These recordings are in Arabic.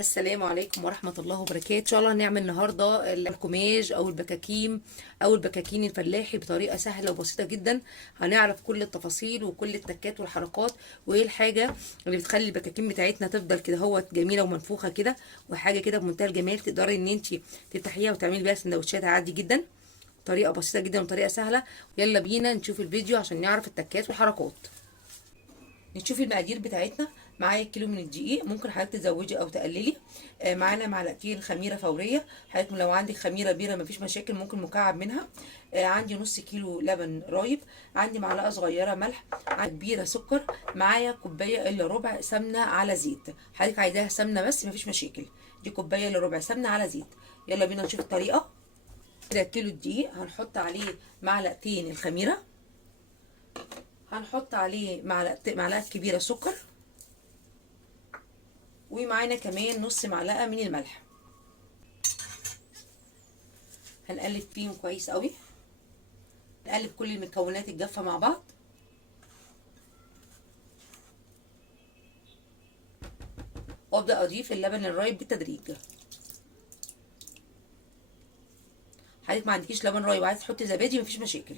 السلام عليكم ورحمة الله وبركاته. ان شاء الله هنعمل النهاردة الكوماج او البكاكين او البكاكين الفلاحي بطريقة سهلة وبسيطة جدا. هنعرف كل التفاصيل وكل التكات والحركات وايه الحاجة اللي بتخلي البكاكين بتاعتنا تفضل كده هو جميلة ومنفوخة كده، وحاجة كده بمنتهى الجمال تقدري ان انت تفتحيها وتعملي بيها سندوتشات عادي جدا. طريقة بسيطة جدا وطريقة سهلة. يلا بينا نشوف الفيديو عشان نعرف التكات والحركات. نشوف المقادير بتاعتنا. معايا كيلو من الدقيق، ممكن حضرتك تزودي او تقللي. معانا معلقتين خميره فوريه، حضرتك لو عندك خميره بيره مفيش مشاكل، ممكن مكعب منها. عندي نص كيلو لبن رايب، عندي معلقه صغيره ملح، عندي كبيره سكر، معايا كوبايه الا ربع سمنه على زيت. حضرتك عايزاها سمنه بس مفيش مشاكل، دي كوبايه الا ربع سمنه على زيت. يلا بينا نشوف الطريقه. كده كيلو الدقيق هنحط عليه معلقتين الخميره، هنحط عليه معلقه كبيره سكر، ومعانا كمان نص معلقه من الملح. هنقلب فيهم كويس قوي، نقلب كل المكونات الجافه مع بعض. وابدا اضيف اللبن الرايب بالتدريج. حضرتك ما عندكيش لبن رايب وعايز تحطي زبادي مفيش مشاكل.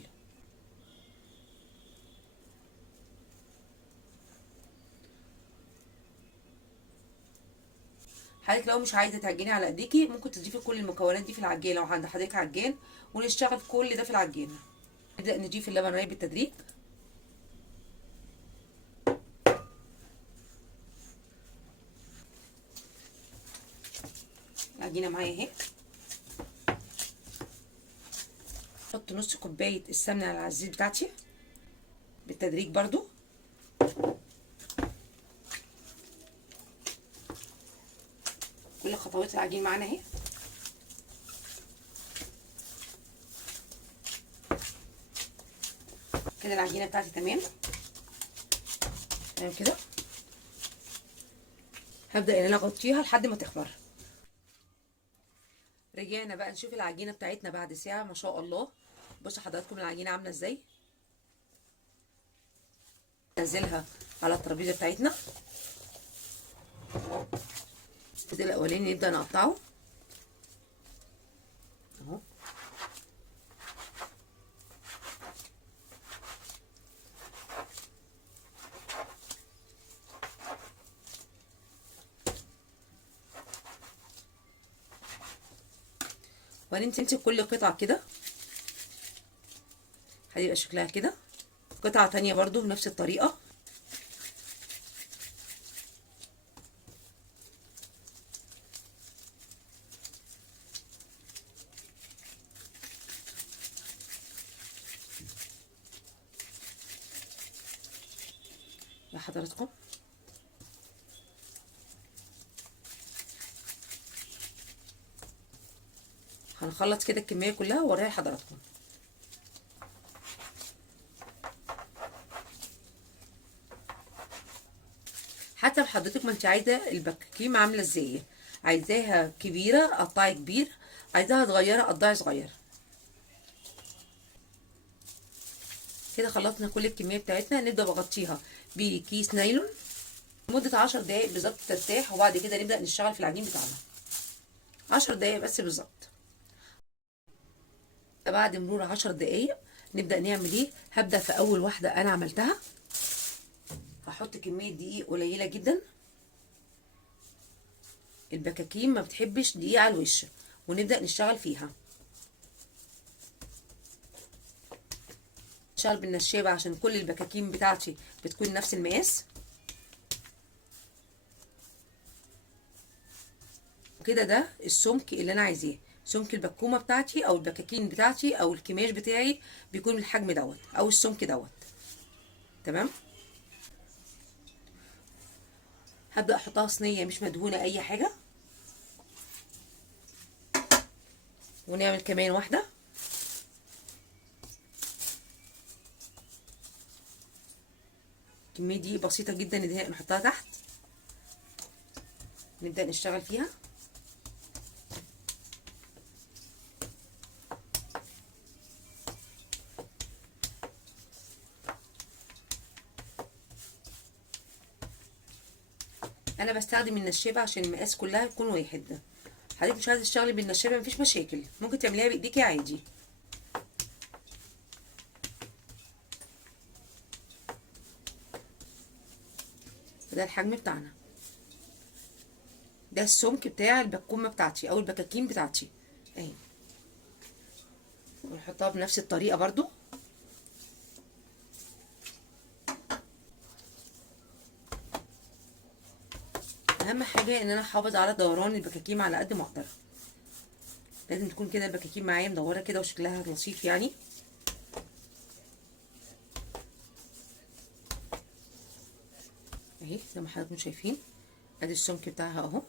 حضرتك لو مش عايزه تعجني على ايديكي ممكن تضيفي كل المكونات دي في العجان لو عند حضرتك عجان، ونشتغل كل ده في العجان. نبدا نضيف اللبن الرايب بالتدريج. العجينه معايا اهي. احط نص كوبايه السمنه على الزيت بتاعتي بالتدريج برضو. كل خطوات العجين معانا اهي. كده العجينه بتاعتي تمام تمام كده. هبدا ان انا اغطيها لحد ما تخمر. رجعنا بقى نشوف العجينه بتاعتنا بعد ساعه ما شاء الله. بصوا حضراتكم العجينه عامله ازاي. ننزلها على الترابيزه بتاعتنا. الجزء الاولاني نبدا نقطعه اهو. وهنمسك كل قطعه كده، هيبقى شكلها كده. قطعه تانية برضو بنفس الطريقه. لحضراتكم هنخلص كده الكميه كلها ورايا لحضراتكم. حسب حضرتك ما انت عايزه البكاكيم عامله ازاي. عايزاها كبيره قطعي كبير، عايزاها صغيره قطعي صغير. كده خلصنا كل الكميه بتاعتنا. نبدا بغطيها بكيس نايلون لمده 10 دقايق بالظبط ترتاح، وبعد كده نبدا نشتغل في العجين بتاعنا 10 دقايق بس بالظبط. بعد مرور 10 دقايق نبدا نعمل ايه. هبدا في اول واحده انا عملتها هحط كميه دقيق قليله جدا. البكاكين ما بتحبش دقيق على الوش، ونبدا نشتغل فيها. نشتغل بالنشابه عشان كل البكاكين بتاعتي بتكون نفس المقاس. وكده ده السمك اللي انا عايزاه. سمك البكومه بتاعتي او البكاكين بتاعتي او الكماش بتاعي بيكون بالحجم دوت او السمك دوت. تمام. هبدا احطها صينيه مش مدهونه اي حاجه، ونعمل كمان واحده. الكميه دي بسيطه جدا نحطها تحت، نبدا نشتغل فيها. انا انا بستخدم النشابه عشان المقاس كلها تكون واحد. حضرتك مش عايزه تشتغلي بالنشابه مفيش مشاكل، ممكن تعمليها بايديكي عادي. ده الحجم بتاعنا، ده السمك بتاع البكومه بتاعتي او البكاكين بتاعتي اهي. ونحطها بنفس الطريقه برضو. اهم حاجه ان انا احافظ على دوران البكاكين على قد ما اقدر. لازم تكون كده البكاكين معايا مدوره كده وشكلها لطيف يعني. اهي زي ما حضراتكم شايفين، ادي السمك بتاعها اهو.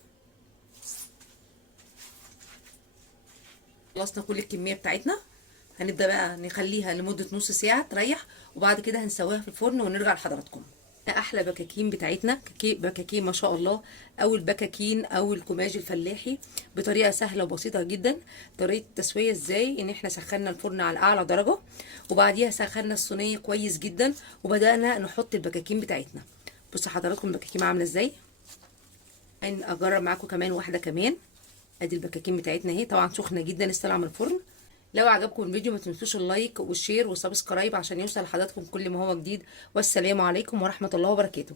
خلصنا كل الكميه بتاعتنا، هنبدا بقى نخليها لمده نص ساعه تريح، وبعد كده هنسويها في الفرن ونرجع لحضراتكم. احلى بكاكين بتاعتنا، بكاكين ما شاء الله، او البكاكين او الكوماج الفلاحي بطريقه سهله وبسيطه جدا. طريقه التسويه ازاي؟ ان احنا سخنا الفرن على اعلى درجه، وبعديها سخنا الصينيه كويس جدا، وبدانا نحط البكاكين بتاعتنا. بصوا حضراتكم البكاكين عامله ازاي. اجرب معاكم كمان واحده كمان. ادي البكاكين بتاعتنا اهي، طبعا سخنه جدا لسه طالعه من الفرن. لو عجبكم الفيديو ما تنسوش اللايك والشير والسبسكرايب عشان يوصل لحضراتكم كل ما هو جديد. والسلام عليكم ورحمه الله وبركاته.